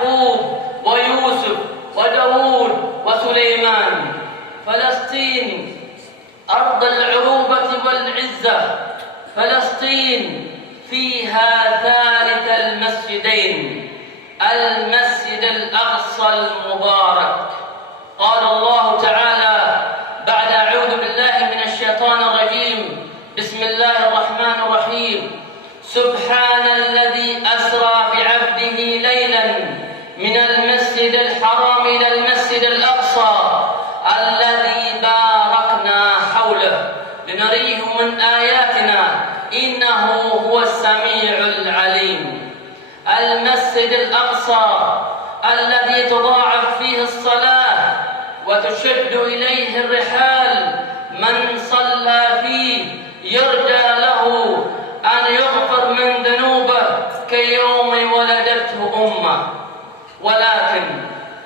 يعقوب ويوسف وداود وسليمان. فلسطين أرض العروبة والعزة، فلسطين فيها ثالث المسجدين، المسجد الأقصى المبارك. قال الله تعالى بعد أعوذ بالله من الشيطان الرجيم: بسم الله الرحمن الرحيم: سبحان الذي أسرى بعبده ليلا من المسجد الحرام إلى المسجد الأقصى الذي باركنا حوله لنريه من آياتنا إنه هو السميع العليم. المسجد الأقصى الذي تضاعف فيه الصلاة وتشد إليه الرحال، من صلى فيه يرجى له أن يغفر من ذنوبه كيوم ولدته أمه. ولكن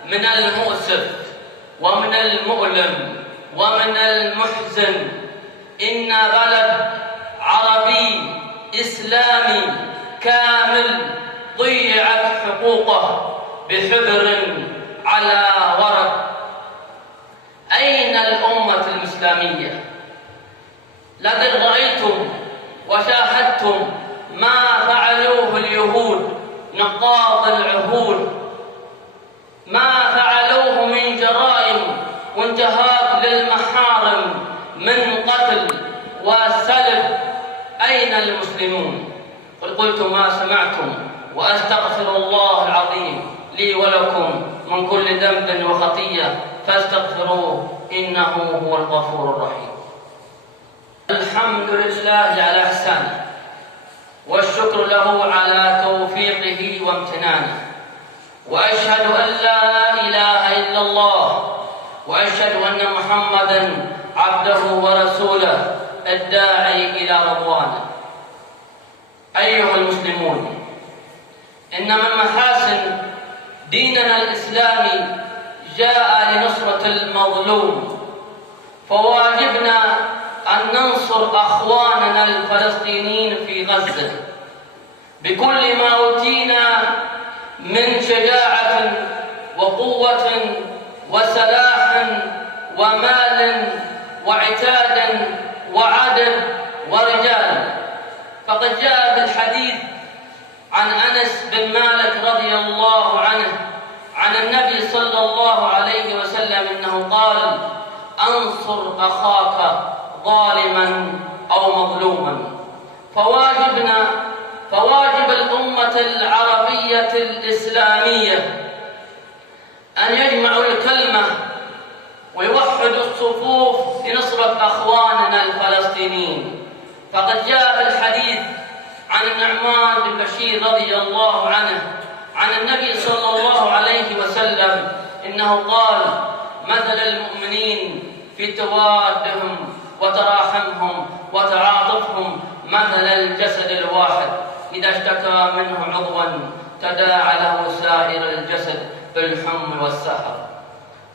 من المؤسف ومن المؤلم ومن المحزن إن بلد عربي إسلامي كامل ضيعت حقوقه بحبر على ورق. أين الأمة الإسلامية؟ لقد رأيتم وشاهدتم ما فعلوه اليهود نقاض العهود، ما فعلوه من جرائم وانتهاك للمحارم من قتل وسلب. أين المسلمون؟ قل قلت ما سمعتم وأستغفر الله العظيم لي ولكم من كل ذنب وخطيئة فاستغفروه إنه هو الغفور الرحيم. الحمد لله على إحسانه، والشكر له على توفيقه وامتنانه، وأشهد أن لا إله إلا الله، وأشهد أن محمدًا عبده ورسوله الداعي إلى رضوانه. أيها المسلمون، إن من محاسن ديننا الإسلامي جاء لنصرة المظلوم، فواجبنا أن ننصر أخواننا الفلسطينيين في غزة بكل ما أوتينا من شجاعة وقوة وسلاح ومال وعتاد وعدد ورجال. فقد جاء في الحديث عن أنس بن مالك رضي الله عنه عن النبي صلى الله عليه وسلم أنه قال: أنصر أخاك ظالما أو مظلوما. فواجب الأمة العربية الإسلامية أن يجمعوا الكلمة ويوحدوا الصفوف لنصرة أخواننا الفلسطينيين. فقد جاء في الحديث عن النعمان بن بشير رضي الله عنه عن النبي صلى الله عليه وسلم إنه قال: مثل المؤمنين في توادهم وتراحمهم وتعاطفهم مثل الجسد الواحد إذا اشتكى منه عضوا تداعى له سائر الجسد بالحمى والسهر.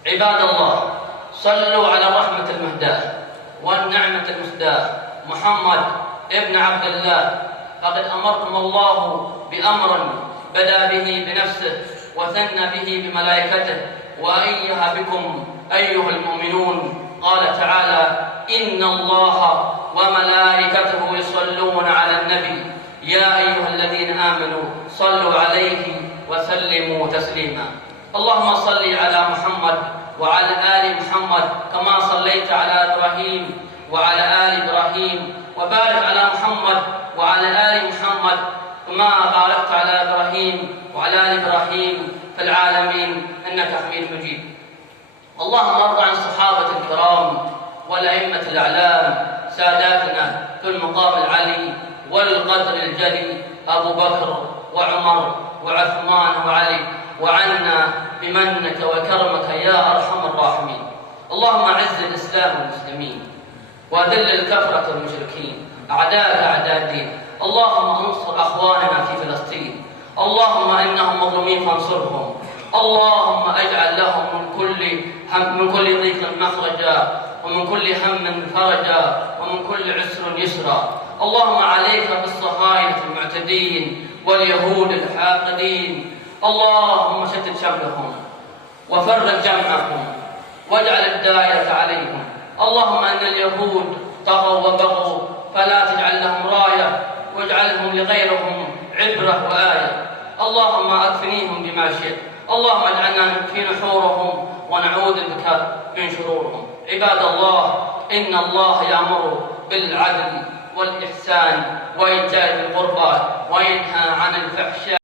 عباد الله، صلوا على الرحمة المهداة والنعمة المسداة محمد ابن عبد الله. فقد أمركم الله بأمر بدأ به بنفسه وثنى به بملائكته وأيها بكم أيها المؤمنون. قال تعالى: إن الله وملائكته يصلون على النبي يا أيها الذين آمنوا صلوا عليه وسلموا تسليما. اللهم صل على محمد وعلى آل محمد كما صليت على إبراهيم وعلى آل إبراهيم، وبارك على محمد وعلى آل محمد كما باركت على إبراهيم وعلى آل إبراهيم في العالمين إنك حميد مجيد. اللهم ارض عن الصحابة الكرام والأئمة الأعلام ساداتنا في المقام العلي والقدر الجلي أبو بكر وعمر وعثمان وعلي، وعنا بمنك وكرمك يا أرحم الراحمين. اللهم أعز الإسلام والمسلمين وأذل الكفرة والمشركين أعداءك أعداء الدين. اللهم انصر أخواننا في فلسطين، اللهم إنهم مظلومين فانصرهم. اللهم اجعل لهم من كل ضيق مخرجا ومن كل هم فرجا ومن كل عسر يسرا. اللهم عليك بالصهاينة المعتدين واليهود الحاقدين اللهم شتت شملهم وفرق جمعهم واجعل الدائرة عليهم. اللهم أن اليهود طغوا وبغوا فلا تجعل لهم راية واجعلهم لغيرهم عبرة وآية. اللهم أكفنيهم بما شئت. اللهم اجعلنا في نحورهم ونعوذ بك من شرورهم. عباد الله، إن الله يأمر بالعدل والإحسان وإيتاء ذي القربى وينهى عن الفحشاء